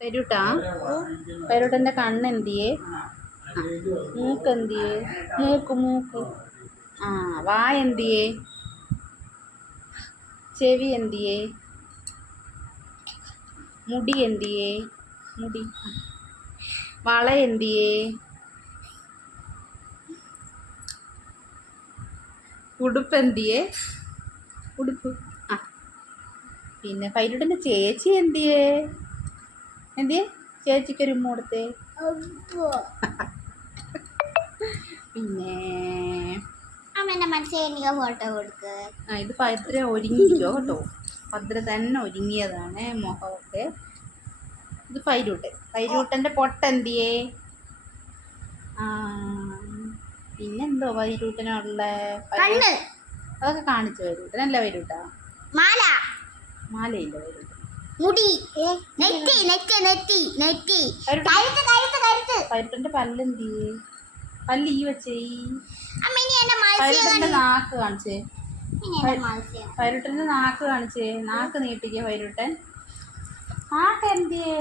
പൈരൂട്ടാ പൈരൂട്ടൻ്റെ കണ്ണെന്തിയേ? മൂക്കെന്തിയേ? മൂക്ക് ആ വായെന്തിയേ? ചെവി എന്തിയേ? മുടി എന്തിയേ? മുടി വള എന്തിയേ? ഉടുപ്പ് എന്തിയേ? ഉടുപ്പ് ആ പിന്നെ പൈരൂട്ടൻ്റെ ചേച്ചി എന്തിയേ? എന്തിയേ? ചേച്ചിക്കൊരു ഉമ്മ കൊടുത്തേ. പിന്നെ അമ്മേന്റെ മനസ്സിൽ ഫോട്ടോ കൊടുക്ക്. ഇത് ഭദ്ര ഒരുങ്ങിയോ കേട്ടോ, ഭദ്ര തന്നെ ഒരുങ്ങിയതാണ് മുഖമൊക്കെ. ഇത് പൈരൂട്ടൻ്റെ പൊട്ടെന്തിയേ? ആ പിന്നെന്തോ പൈരൂട്ടനുള്ള അതൊക്കെ കാണിച്ചു പൈരൂട്ടനല്ല പൈരൂട്ടാ. മാലയില്ല പൈരൂട്ടൻ. മുടി പൈരൂട്ടൻ്റെ പല്ലെന്തിയേ? പല്ല് ഈ വെച്ചേ. പൈരൂട്ടൻ്റെ നാക്ക് കാണിച്ചേ. പൈരൂട്ടൻ്റെ നാക്ക് കാണിച്ചേ. നാക്ക് നീട്ടിക്കേ പൈരൂട്ടൻ. നാക്ക് എന്തിയേ?